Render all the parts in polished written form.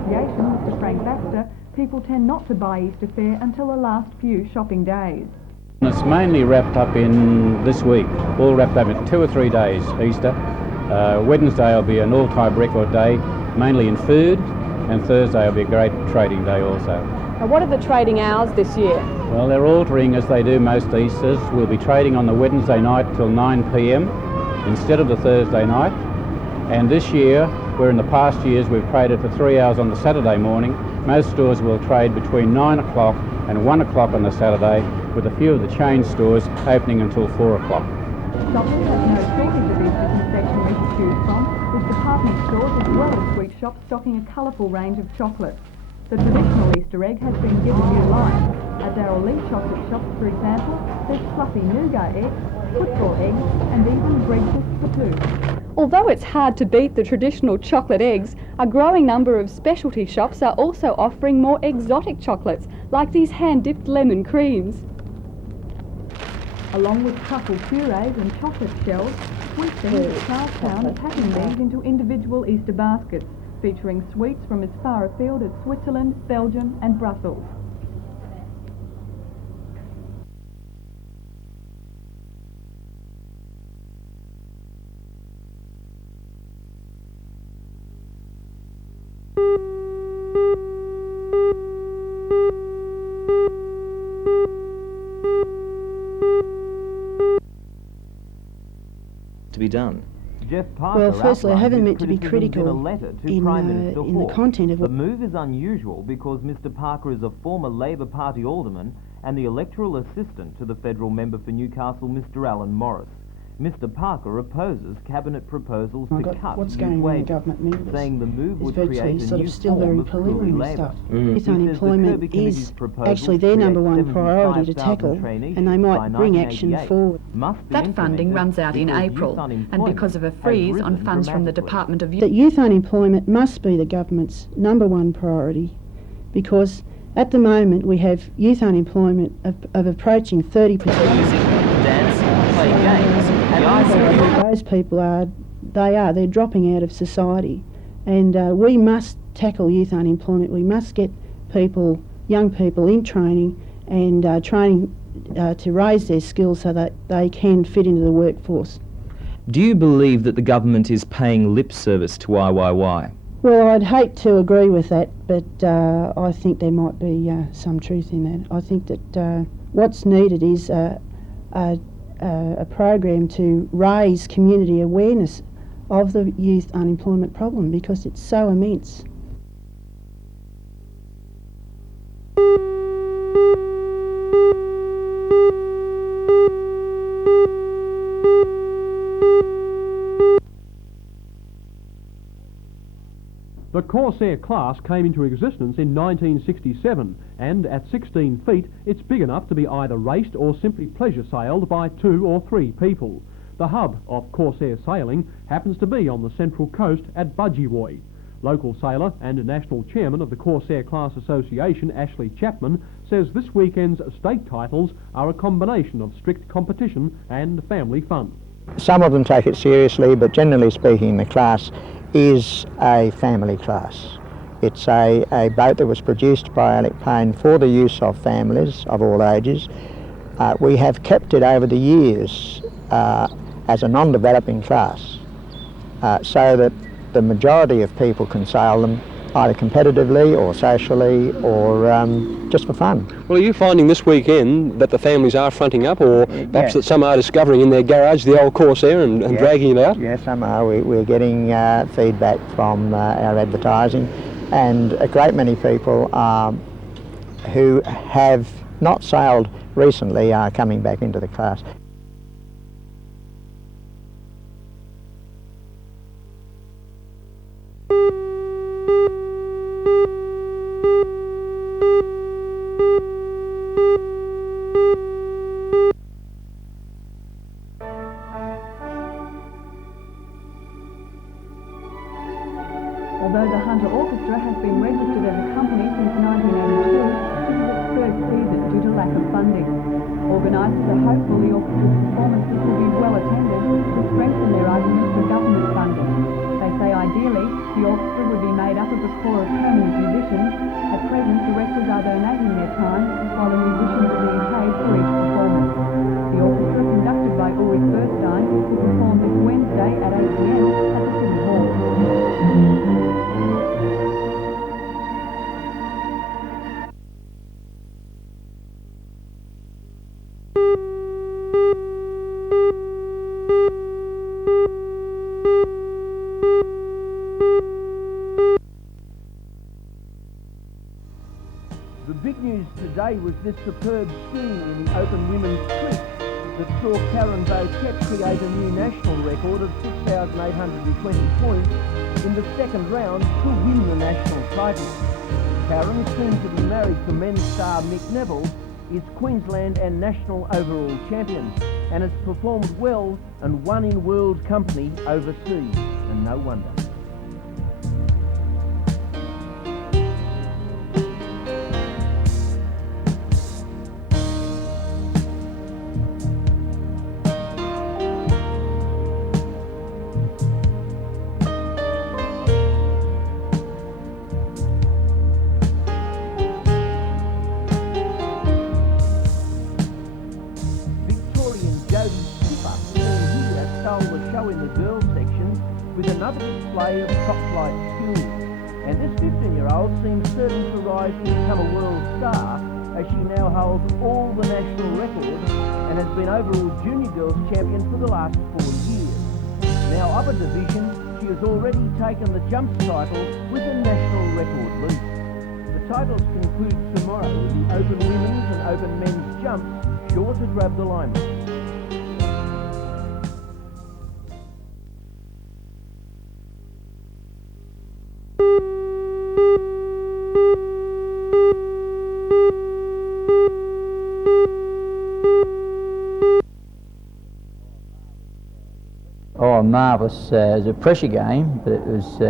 Association, Mr Frank Baxter, people tend not to buy Easter fare until the last few shopping days. It's mainly wrapped up in this week, all wrapped up in 2 or 3 days, Easter. Wednesday will be an all-time record day, mainly in food, and Thursday will be a great trading day also. Now, what are the trading hours this year? Well, they're altering as they do most Easters. We'll be trading on the Wednesday night till 9 p.m. instead of the Thursday night. And this year, where in the past years we've traded for 3 hours on the Saturday morning, most stores will trade between 9 o'clock and 1 o'clock on the Saturday, with a few of the chain stores opening until 4 o'clock. Shoppers have no shortage of Easter confectionery to choose from, with department stores as well as sweet shops stocking a colourful range of chocolates. The traditional Easter egg has been given new life. At our elite chocolate shops, for example, there's fluffy nougat eggs, football eggs, and even breakfast for two. Although it's hard to beat the traditional chocolate eggs, a growing number of specialty shops are also offering more exotic chocolates, like these hand-dipped lemon creams. Along with truffle purees and chocolate shells, Sweet Things at Charlestown are packing these into individual Easter baskets, featuring sweets from as far afield as Switzerland, Belgium and Brussels. To be done. Well, firstly, I haven't meant to be critical in the content of The move is unusual because Mr Parker is a former Labor Party alderman and the electoral assistant to the federal member for Newcastle, Mr Alan Morris. Mr Parker opposes cabinet proposals to cut what's going on in government members, saying the move would virtually create a sort new of still form very of preliminary Labour. stuff. He Youth says the unemployment Kirby Committee's is proposals actually their create number one priority to 75,000 tackle, traineeships and they might by bring action 1988 forward. must be That funding runs out in because April, youth and unemployment because of a has freeze on risen funds from the dramatically. Department of Youth. That youth unemployment must be the government's number one priority, because at the moment we have youth unemployment of approaching 30%. Dance, play games, and Those people they're dropping out of society, and we must tackle youth unemployment. We must get young people in training and training to raise their skills so that they can fit into the workforce. Do you believe that the government is paying lip service to IYY? Well, I'd hate to agree with that, but I think there might be some truth in that. I think that what's needed is a program to raise community awareness of the youth unemployment problem, because it's so immense. The Corsair class came into existence in 1967, and at 16 feet it's big enough to be either raced or simply pleasure sailed by 2 or 3 people. The hub of Corsair sailing happens to be on the Central Coast at Budgewoi. Local sailor and national chairman of the Corsair Class Association, Ashley Chapman, says this weekend's state titles are a combination of strict competition and family fun. Some of them take it seriously, but generally speaking the class is a family class. It's a boat that was produced by Alec Payne for the use of families of all ages. We have kept it over the years as a non-developing class so that the majority of people can sail them either competitively or socially or just for fun. Well, are you finding this weekend that the families are fronting up, or perhaps that some are discovering in their garage the old Corsair and dragging it out? Yes, some are. We're getting feedback from our advertising, and a great many people who have not sailed recently are coming back into the class. Although the Hunter Orchestra has been registered as a company since 1982, this is its third season due to lack of funding. Organisers are hopeful the orchestra's performances will be well attended to strengthen their argument for government funding. They They say ideally the orchestra would be made up of a corps of permanent musicians. At present, directors are donating their time while the musicians are being paid for each performance. The orchestra, conducted by Ulrich Burstein, will perform this Wednesday at 8 p.m. at the City Hall. The big news today was this superb skiing in the open women's street that saw Karen Boquette create a new national record of 6,820 points in the second round to win the national title. Karen, soon to be married to men's star Mick Neville, is Queensland and national overall champion and has performed well and won in world company overseas, and no wonder. With another display of top-flight skills. And this 15-year-old seems certain to rise to become a world star as she now holds all the national records and has been overall junior girls champion for the last 4 years. Now up a division, she has already taken the jumps title with a national record leap. The titles conclude tomorrow with the open women's and open men's jumps sure to grab the limelight. Oh, marvellous. It was a pressure game, but it was,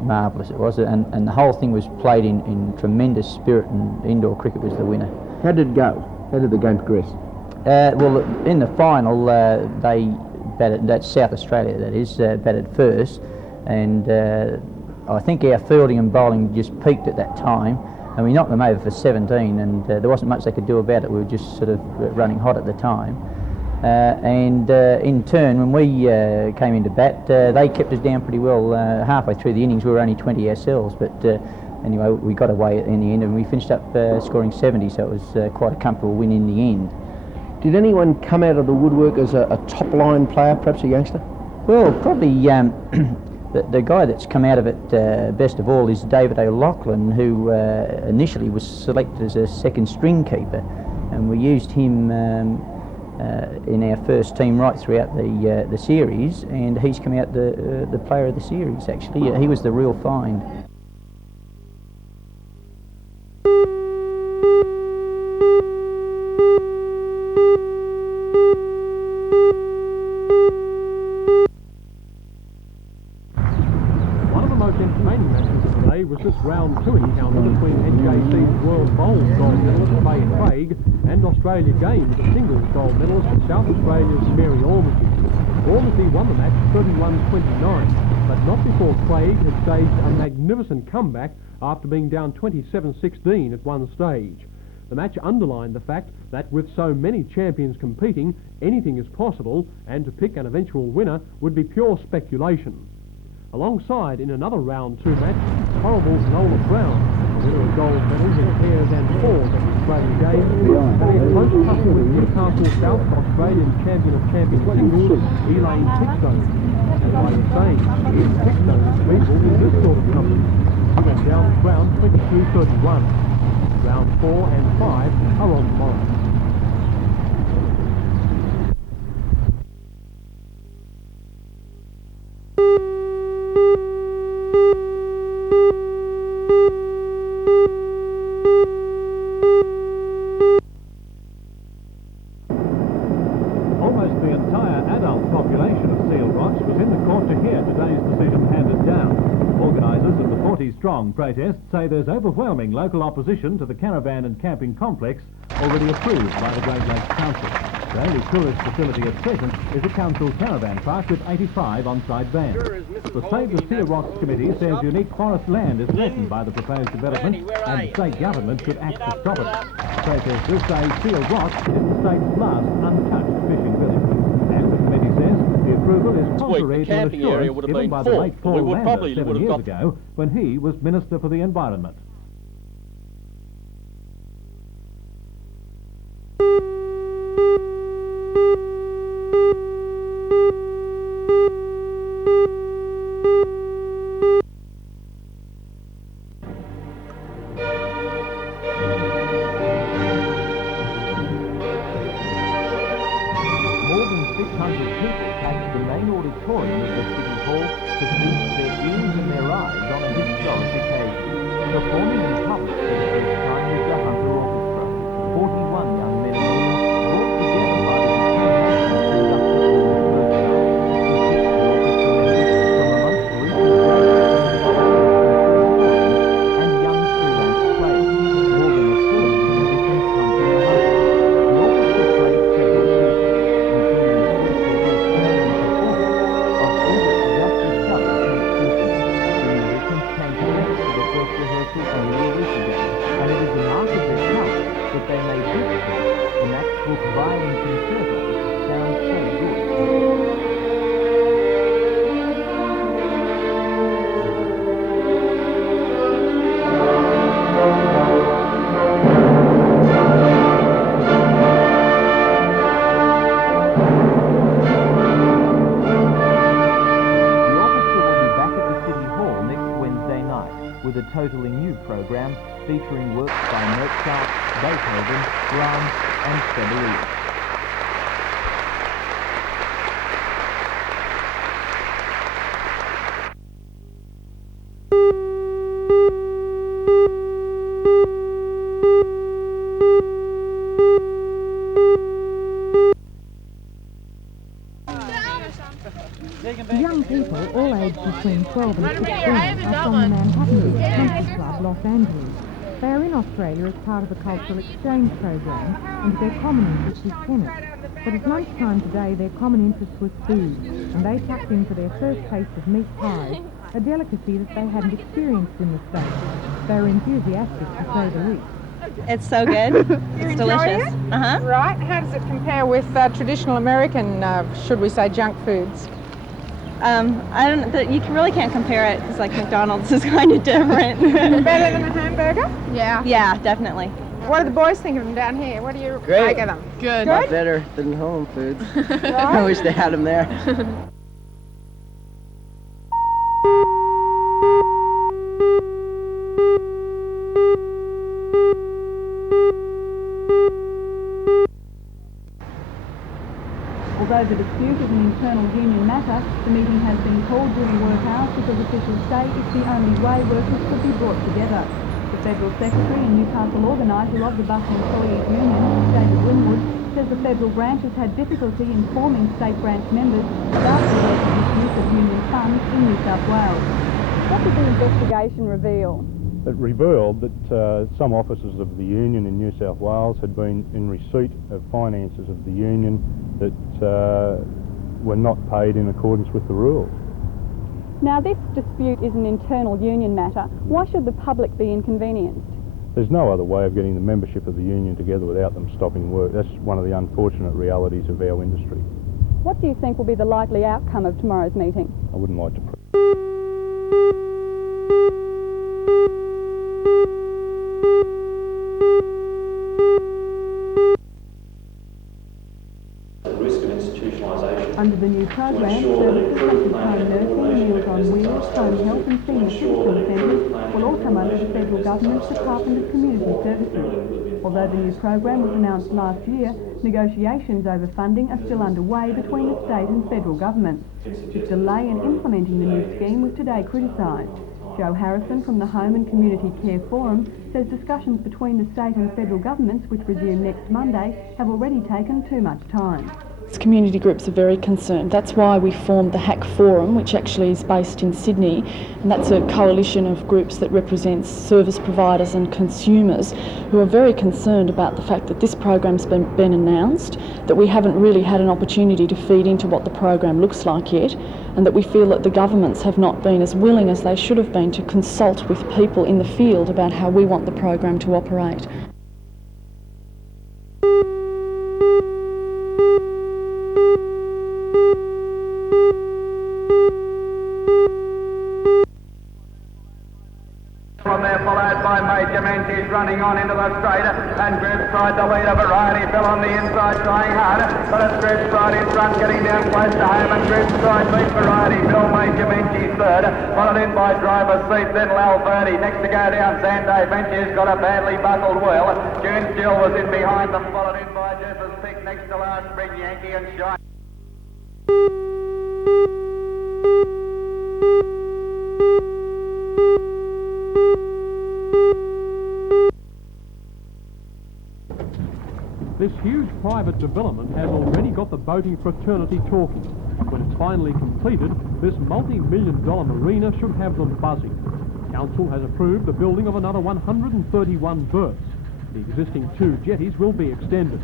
marvellous it was. And the whole thing was played in tremendous spirit, and indoor cricket was the winner. How did it go? How did the game progress? Well, in the final, they batted, that's South Australia that is, batted first, and I think our fielding and bowling just peaked at that time, and we knocked them over for 17, and there wasn't much they could do about it. We were just sort of running hot at the time. And in turn, when we came into bat, they kept us down pretty well. Halfway through the innings, we were only 20 ourselves, but anyway, we got away in the end, and we finished up scoring 70, so it was quite a comfortable win in the end. Did anyone come out of the woodwork as a top-line player, perhaps a youngster? Well, probably the guy that's come out of it best of all is David O'Loughlin, who initially was selected as a second-string keeper, and we used him in our first team right throughout the series, and he's come out the player of the series actually. He was the real find. One of the most entertaining matches of the day was this round 2 encounter between NJC's World Bowls gold medalist Faye Craig and Australia Games singles gold medalist South Australia's Mary Ormsby. Ormsby won the match 31-29, but not before Craig had staged a magnificent comeback after being down 27-16 at one stage. The match underlined the fact that with so many champions competing, anything is possible, and to pick an eventual winner would be pure speculation. Alongside, in another round 2 match, Horrible's Nola Brown, the winner of gold medals in pairs and fours at the Australian Games, had a close tussle with Newcastle South Australian champion of champion singles, Elaine Pickstone. And like saying, Pickstone is lethal in this sort of company. He went down to Brown 22-31. Round 4 and 5 are on tomorrow. Almost the entire adult population of Seal Rocks was in the court to hear today's decision handed down. Organisers of the 40-strong protest say there's overwhelming local opposition to the caravan and camping complex already approved by the Great Lakes Council. The only tourist facility at present is a council caravan park with 85 on-site vans. The Save the Sear Rocks Committee says unique forest land is threatened by the proposed development and the state government should act to stop it. Protesters say Sear Rocks is the state's last untouched fishing village. And the committee says the approval is contrary to an assurance given by the late Paul Lambert 7 years ago when he was Minister for the Environment. with a totally new program featuring works by Mozart, Beethoven, Brahms and Sibelius. Young people, all aged between 12 and 16, are from the Manhattan Country Club, Los Angeles. They are in Australia as part of a cultural exchange program, and their common interest is tennis. But at lunchtime today, their common interest was food, and they tucked in for their first taste of meat pies, a delicacy that they hadn't experienced in the States. They were enthusiastic, to say the least. It's so good. It's delicious. Right. How does it compare with traditional American, should we say, junk foods? You really can't compare it because, like, McDonald's is kind of different. Better than a hamburger? Yeah. Yeah, definitely. What do the boys think of them down here? What do you Great. make of them? Good. A lot better than home foods. I wish they had them there. Although the dispute is an internal union matter, the meeting has been called during work hours because officials say it's the only way workers could be brought together. The Federal Secretary and Newcastle organiser of the Bus Employees Union, David Winwood, says the federal branch has had difficulty in forming state branch members about the alleged misuse of union funds in New South Wales. What did the investigation reveal? It revealed that some officers of the union in New South Wales had been in receipt of finances of the union that were not paid in accordance with the rules. Now, this dispute is an internal union matter. Why should the public be inconvenienced? There's no other way of getting the membership of the union together without them stopping work. That's one of the unfortunate realities of our industry. What do you think will be the likely outcome of tomorrow's meeting? I wouldn't like to... Under the new program, services such as home nursing, Meals on Wheels, home health and senior citizen centres will all come under the federal government's Department of Community Services. Although the new program was announced last year, negotiations over funding are still underway between the state and federal governments. The delay in implementing the new scheme was today criticised. Joe Harrison from the Home and Community Care Forum says discussions between the state and federal governments, which resume next Monday, have already taken too much time. Community groups are very concerned. That's why we formed the Hack Forum, which actually is based in Sydney, and that's a coalition of groups that represents service providers and consumers who are very concerned about the fact that this program's been announced, that we haven't really had an opportunity to feed into what the program looks like yet, and that we feel that the governments have not been as willing as they should have been to consult with people in the field about how we want the program to operate. From there, followed by Major Menzies running on into the straight, and Group Stride, the leader. Variety Bill on the inside trying hard, but it's Group Stride in front, getting down close to home, and Group Stride beats Variety Bill. Major Menzies third, followed in by Driver's Seat, then Lal Verdi. Next to go down, Sante Benches got a badly buckled wheel. June Still was in behind them, followed in by Jess's Pick. Next to last, Spring Yankee and Shine. This huge private development has already got the boating fraternity talking. When it's finally completed, this multi-million-dollar marina should have them buzzing. Council has approved the building of another 131 berths. The existing 2 jetties will be extended.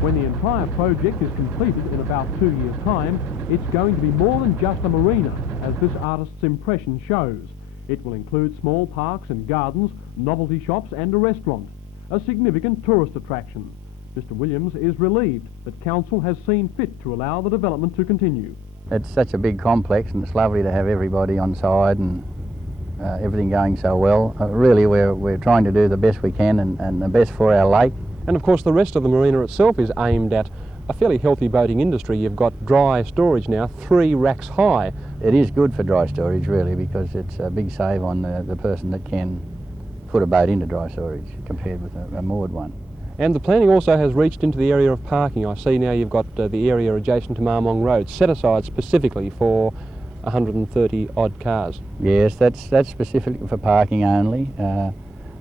When the entire project is completed in about 2 years' time, it's going to be more than just a marina, as this artist's impression shows. It will include small parks and gardens, novelty shops and a restaurant, a significant tourist attraction. Mr Williams is relieved that Council has seen fit to allow the development to continue. It's such a big complex and it's lovely to have everybody on side and everything going so well. Really we're trying to do the best we can and the best for our lake. And of course the rest of the marina itself is aimed at a fairly healthy boating industry. You've got dry storage now, 3 racks high. It is good for dry storage really, because it's a big save on the person that can put a boat into dry storage compared with a moored one. And the planning also has reached into the area of parking. I see now you've got the area adjacent to Marmong Road set aside specifically for 130 odd cars. Yes, that's specific for parking only.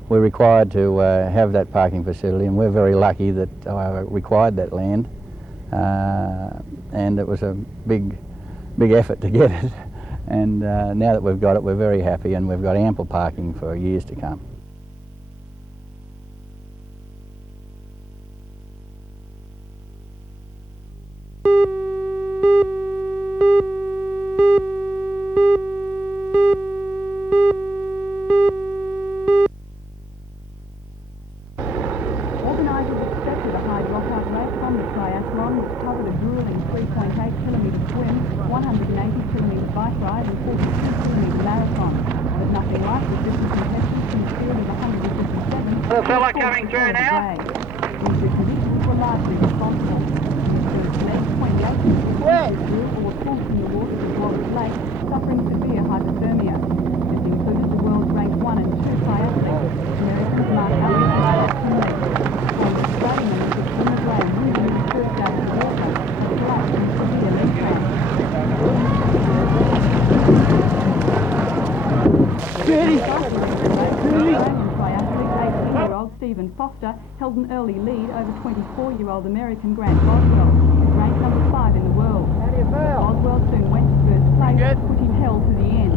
We're required to have that parking facility, and we're very lucky that I required that land. And it was a big effort to get it. And now that we've got it, we're very happy, and we've got ample parking for years to come. Organisers expected a high dropout rate from the triathlon, which covered a gruelling 3.8-kilometre swim, 180-kilometre bike ride and 42-kilometre marathon. But nothing like the 50 contestants in the field of 157. The fella coming through now. These conditions were largely responsible. Mr. 28 who were pulled from the waters of Torres Lake, suffering severe hypothermia. This included the world's ranked 1 and 2 triathletes, Americans Mark Allen and Alex Kinley. Australian Olympic swimmer Graham Williams was first out of the water, collapsed in severe leg cramp. Australian triathlete 18-year-old Stephen Foster held an early lead over 24-year-old American Grant Boswell, ranked number 5 in the world. How do you feel? Boswell soon went to first place, which he held to the end.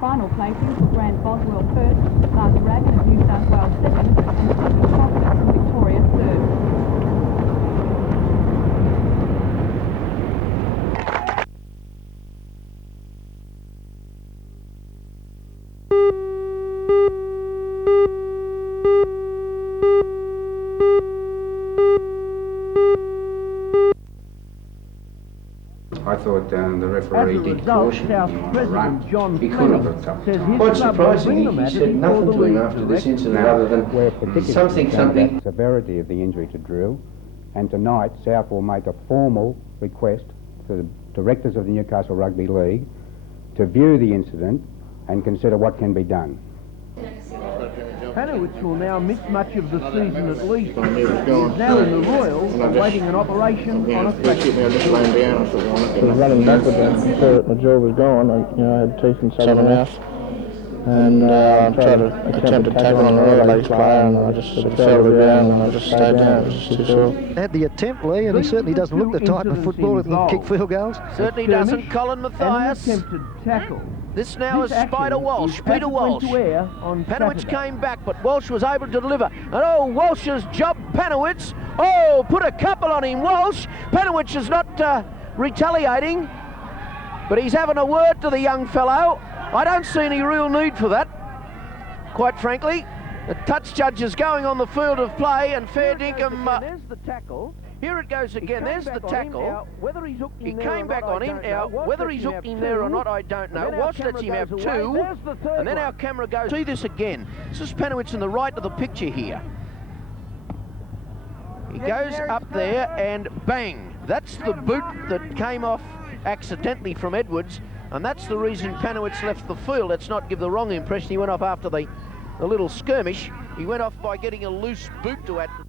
Final placings were Grant Boswell first, Mark Dragon of New South Wales second, and Stephen Foster from Victoria third. I thought the referee did caution him on the run. He could have looked up. Quite surprisingly, he said nothing to him after this incident other than something. The severity of the injury to Drew, and tonight South will make a formal request to the directors of the Newcastle Rugby League to view the incident and consider what can be done. Panowitz will now miss much of the season at least. He is now in the Royals, awaiting an operation on a fracture. I was running backwards and saw that my jaw was gone. I had teeth inside my mouth. and I tried to attempt to tackle on the rugby player, and I just sort of fell to the ground and I just stayed down. It was just too sore. Had the attempt, Lee, and he certainly doesn't look the type of footballer that can kick field goals. Certainly doesn't. Colin Mathias. Attempted tackle. This now is Spider Walsh, Peter Walsh. Panowitz came back, but Walsh was able to deliver. And oh, Walsh's job, Panowitz. Oh, put a couple on him, Walsh. Panowitz is not retaliating, but he's having a word to the young fellow. I don't see any real need for that, quite frankly. The touch judge is going on the field of play, and fair dinkum. There's the tackle. Here it goes again. There's the tackle. He came back on him. Now, whether he's hooked in there or not, I don't know. Walsh lets him have two, and then our camera goes. See this again. This is Panowitz in the right of the picture here. He goes up there and bang. That's the boot that came off accidentally from Edwards, and that's the reason Panowitz left the field. Let's not give the wrong impression. He went off after the little skirmish. He went off by getting a loose boot to advertise.